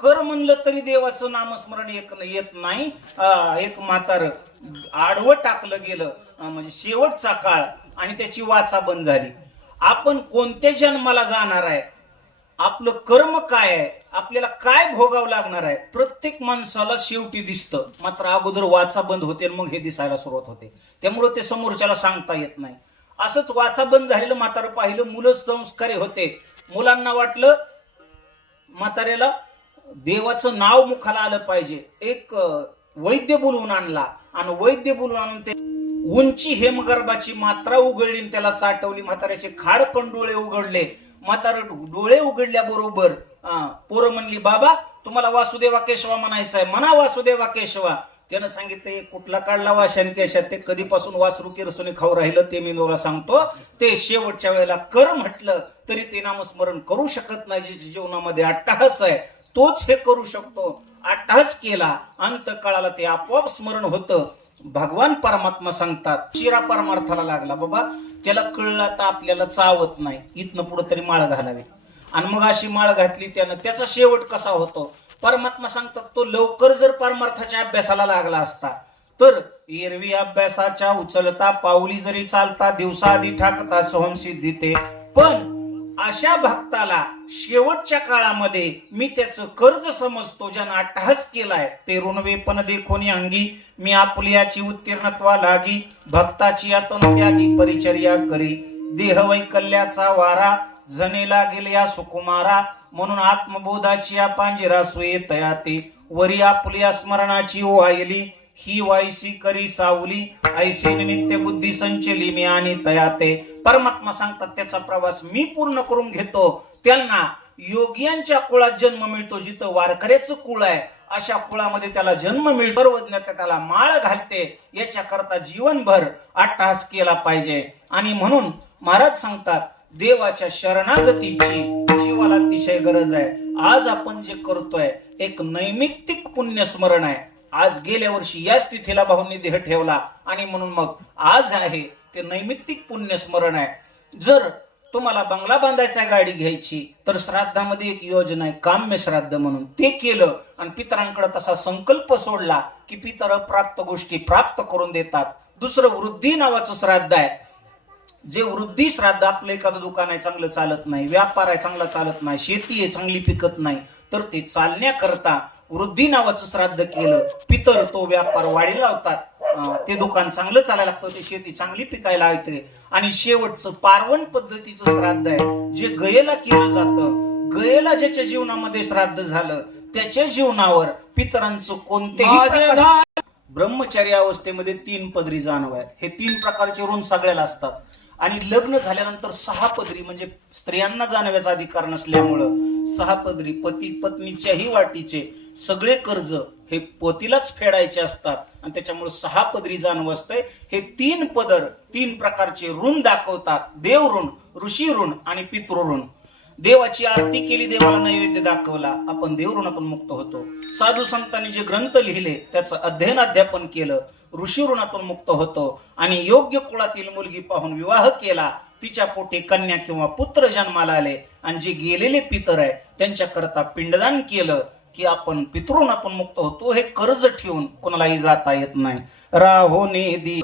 कर म्हणलं तरी देवाचं नामस्मरण एक येत नाही. एक म्हातार आडवं टाकलं गेलं म्हणजे शेवटचा काळ आणि त्याची वाचा बंद झाली. आपण कोणत्या जन्माला जाणार आहे? आपलं कर्म काय आहे? आपल्याला काय भोगावं लागणार आहे? प्रत्येक माणसाला शेवटी दिसतं. मात्र अगोदर वाचा बंद होते आणि मग हे दिसायला सुरुवात होते. त्यामुळं ते समोरच्याला सांगता येत नाही. असंच वाचा बंद झालेलं म्हातारं पाहिलं मुलं संस्कारी होते. मुलांना वाटलं म्हाताऱ्याला देवाचं नाव मुखाला आलं पाहिजे. एक वैद्य बोलवून आणला. आणि वैद्य बोलवून आणून ते उंची हेमगर्भाची मात्रा उघडली त्याला चाटवली. म्हाताऱ्याचे खाड पण डोळे उघडले. म्हातार डोळे उघडल्याबरोबर पोरं म्हणली बाबा तुम्हाला वासुदेवा केशवा म्हणायचं आहे म्हणा वासुदेवा केशवा. त्यानं सांगितलं "हे कुठला काढला वाशान केशात? ते कधीपासून वासरू किरसुने खाऊ राहिलं ते मी तुला सांगतो. ते शेवटच्या वेळेला कर म्हटलं तरी ते नामस्मरण करू शकत नाही ज्याच्या जीवनामध्ये अट्टाहस आहे. तोच हे करू शकतो. अट्टाहस केला अंत काळाला ते आपोआप स्मरण होतं. भगवान परमात्मा सांगतात शिरा परमार्थाला लागला बाबा. त्याला कळलं आता आपल्याला चावत नाही. इथनं पुढे तरी माळ घालावी. आणि मग अशी माळ घातली त्यानं त्याचा शेवट कसा होतो? परमात्मा सांगतात तो लवकर जर परमार्थाच्या अभ्यासाला लागला असता तर एरवी अभ्यासाच्या उचलता पाऊली जरी चालता दिवसाआधी ठाकता सोहमसिद्धी ते पण अशा भक्ताला शेवटच्या काळामध्ये मी त्याचं कर्ज समजतो ज्यानं अट्टहास केलाय ते ऋणवे पण देखोनी अंगी मी आपुलियाची उत्तीर्णत्वा लागी भक्ताची यातून त्यागी परिचर्या करी. देह वैकल्याचा वारा जनेला गेल्या सुकुमारा म्हणून आत्मबोधाची या पांजिरा सुये तया ते वरी आपुलिया स्मरणाची ओहायली ही वायसी करी सावली ऐसी निमित्त बुद्धी संचली मी आणि तया ते परमात्मा सांगतात त्याचा प्रवास मी पूर्ण करून घेतो. त्यांना योगियांच्या कुळात जन्म मिळतो जिथं वारकऱ्याचं कुळ आहे. अशा कुळामध्ये त्याला जन्म मिळतो. सर्वज्ञता त्याला माळ घालते. याच्या करता जीवनभर अट्टहास केला पाहिजे. आणि म्हणून महाराज सांगतात देवाच्या शरणागतीची जीवाला अतिशय गरज आहे. आज आपण जे करतोय एक नैमित्तिक पुण्यस्मरण आहे. आज गेल्या वर्षी याच तिथीला भाऊंनी देह ठेवला आणि म्हणून मग आज आहे ते नैमित्तिक पुण्यस्मरण आहे. जर तुम्हाला बंगला बांधायचा गाडी घ्यायची तर श्राद्धामध्ये एक योजना आहे काम्य श्राद्ध म्हणून. ते केलं आणि पितरांकडे तसा संकल्प सोडला की पितर प्राप्त गोष्टी प्राप्त करून देतात. दुसरं वृद्धी नावाचं श्राद्ध आहे. जे वृद्धी श्राद्ध आपलं एखादं दुकान आहे चांगलं चालत नाही व्यापार आहे चांगला चालत नाही शेती आहे चांगली पिकत नाही तर ते चालण्याकरता वृद्धी नावाचं श्राद्ध केलं. पितर तो व्यापार वाढीला लावतात. ते दुकान चांगलं चालायला लागतं ते शेती चांगली पिकायला येते. आणि शेवटचं पारवण पद्धतीचं श्राद्ध आहे. जे गयेला केलं जातं गयेला ज्याच्या जीवनामध्ये श्राद्ध झालं त्याच्या जीवनावर पितरांचं कोणतेही ब्रह्मचर्य अवस्थेमध्ये तीन पदरी जाणव आहे हे तीन प्रकारचे ऋण सगळ्याला असतात. आणि लग्न झाल्यानंतर सहा पदरी म्हणजे स्त्रियांना जाणव्याचा अधिकार नसल्यामुळं सहा पदरी पती पत्नीच्याही वाटीचे सगळे कर्ज हे पतीलाच फेडायचे असतात. आणि त्याच्यामुळे सहा पदरी जाणव असतंय. हे तीन पदर तीन प्रकारचे ऋण दाखवतात. देव ऋण ऋषी ऋण आणि पितृऋण देवाची आरती केली देवाला नैवेद्य दाखवला. आपण देवऋणातून मुक्त होतो. साधू संतांनी जे ग्रंथ लिहिले त्याचं अध्ययन अध्यापन केलं ऋषी ऋणातून मुक्त होतो. आणि योग्य कुळातील मुलगी पाहून विवाह केला तिच्या पोटी कन्या किंवा पुत्र जन्माला आले. आणि जे गेलेले पितर आहे त्यांच्या करता पिंडदान केलं. की आपण पितृणातून मुक्त होतो हे कर्ज ठेवून कोणालाही जाता येत नाही. राहोने दी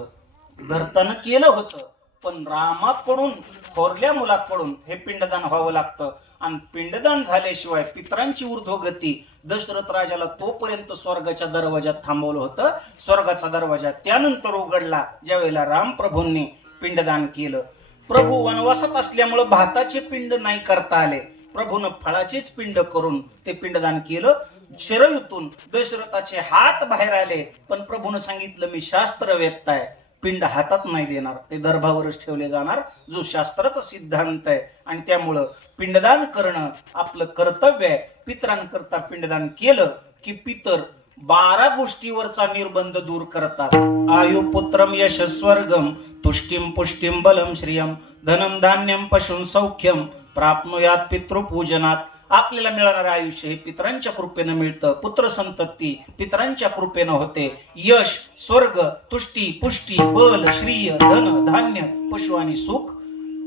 भरतानं केलं होतं पण रामाकडून थोरल्या मुलाकडून हे पिंडदान व्हावं लागतं. आणि पिंडदान झाल्याशिवाय पितरांची ऊर्ध्वगती दशरथ राजाला तोपर्यंत स्वर्गाच्या दरवाजात थांबवलं होतं. स्वर्गाचा दरवाजा त्यानंतर उघडला ज्या वेळेला रामप्रभूंनी पिंडदान केलं. प्रभू वनवासात असल्यामुळं भाताचे पिंड नाही करता आले. प्रभूनं फळाचेच पिंड करून ते पिंडदान केलं. शरयूतून दशरथाचे हात बाहेर आले. पण प्रभूनं सांगितलं मी शास्त्रवेत्ता आहे. पिंड हातात नाही देणार. ते दर्भावरच ठेवले जाणार. जो शास्त्राचा सिद्धांत आहे. आणि त्यामुळं पिंडदान करणं आपलं कर्तव्य आहे. पितरांकरता पिंडदान केलं की पितर बारा गोष्टीवरचा निर्बंध दूर करतात. आयु पुत्रम यशस्वर्गम तुष्टीम पुष्टीम बलम श्रियम धनम धान्यम पशुन सौख्यम प्राप्नुयात पितृपूजनात. आपल्याला मिळणारं आयुष्य हे पितरांच्या कृपेनं मिळतं. पुत्र संतती पितरांच्या कृपेनं होते. यश स्वर्ग तुष्टी पुष्टी बल श्रीय धन धान्य पशु आणि सुख.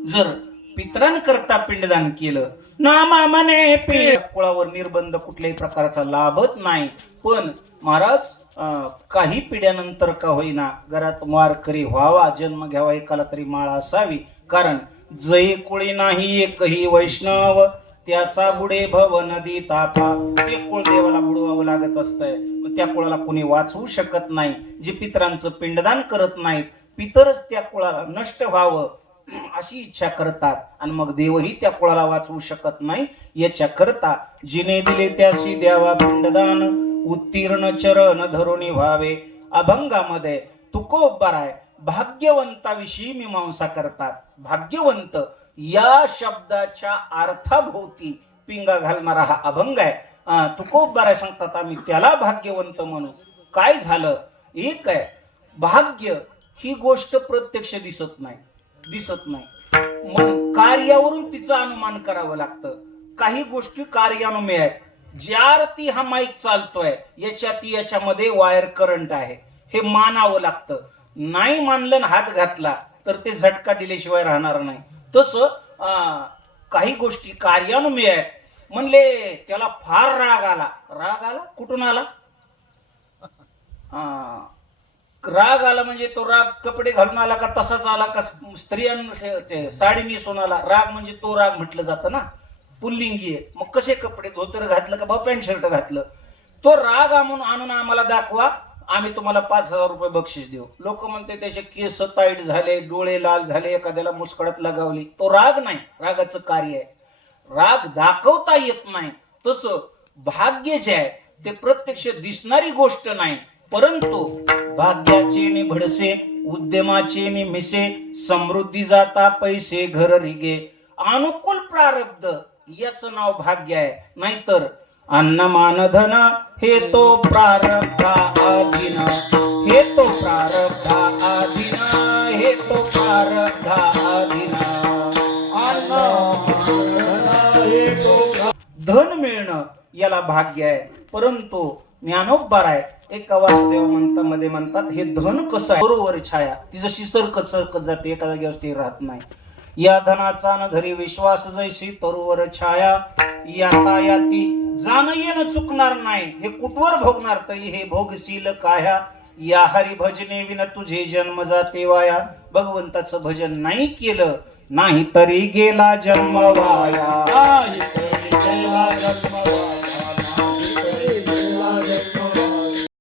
जर पितरांकरता पिंडदान केलं. ना मामाने कुळावर निर्बंध कुठल्याही प्रकारचा लाभत नाही. पण महाराज काही पिढ्यानंतर का होईना घरात वारकरी व्हावा जन्म घ्यावा एकाला तरी माळ असावी. कारण जय कुळी नाही एकही वैष्णव. त्याचा बुडे भव नदी तापा. ते कुळ देवाला बुडवावं लागत असतंय. मग त्या कुळाला कोणी वाचवू शकत नाही. जे पितरांचं पिंडदान करत नाहीत पितरच त्या कुळाला नष्ट व्हावं. अशी इच्छा करतात. आणि मग देवही त्या कुळाला वाचवू शकत नाही. याच्या करता जिने दिले त्याशी द्यावा पिंडदान उत्तीर्ण चरण धरुणी व्हावे. अभंगामध्ये तुकोबर आहे भाग्यवंताविषयी मीमांसा करतात. भाग्यवंत या शब्दाच्या अर्थाभोवती पिंगा घालणारा हा अभंग आहे. अं, तुकोबाराय सांगतात आम्ही त्याला भाग्यवंत म्हणू. काय झालं? एक आहे भाग्य ही गोष्ट प्रत्यक्ष दिसत नाही. दिसत नाही. मग कार्यावरून तिचं अनुमान करावं लागतं. काही गोष्टी कार्यानुमेय आहेत. ज्या ती हा माईक चालतोय याच्यात याच्यामध्ये वायर करंट आहे. हे मानावं लागतं. नाही मानलं हात घातला तर ते झटका दिल्याशिवाय राहणार नाही. तसं अं, काही गोष्टी कार्यानुमेय आहेत. म्हणले त्याला फार राग आला. राग आला? कुठून आला? अं, राग आला म्हणजे तो राग कपडे घालून आला का तसाच आला का स्त्रियां साडी नेसून आला? राग म्हणजे तो राग म्हटलं जातं ना. पुल्लिंगी आहे. मग कसे कपडे? धोतर घातलं का बा पॅन्ट शर्ट घातलं? तो राग आणून आणून आम्हाला दाखवा. आम्ही तुम्हाला पाच हजार रुपये बक्षीस देऊ. लोक म्हणते त्याचे केस ताईट झाले डोळे लाल झाले एखाद्याला मुस्कडत लगावली. तो राग नाही. रागाचं कार्य आहे. राग दाखवता येत नाही. तसं भाग्य जे आहे ते प्रत्यक्ष दिसणारी गोष्ट नाही. परंतु भाग्याचे नि भडसे उद्यमाचे मी मिसे समृद्धी जाता पैसे घर रिगे. अनुकूल प्रारब्ध याचं नाव भाग्य आहे. नाहीतर अन्न धन हे तो प्रारब्धा अधीन हे तो प्रारब्धा अधीन हे तो प्रारब्धा अधीन अन्न हे तो धन मिळणं याला भाग्य आहे. परंतु ज्ञानोबार आहे एक वासुदेव म्हणता मध्ये म्हणतात हे धन कसं आहे बरोबर छाया ती जशी सरकत सरकत जाते एका जागेवर ती राहत नाही या धनाचा न धरी विश्वास जैसी तरुवर छाया याता याती जाणं येणं चुकणार नाही हे कुठवर भोगणार तरी हे भोगशील काह्या या हरी भजने विन तुझे जन्म जाते वाया भगवंताचं भजन नाही केलं नाही तरी गेला जन्म वाया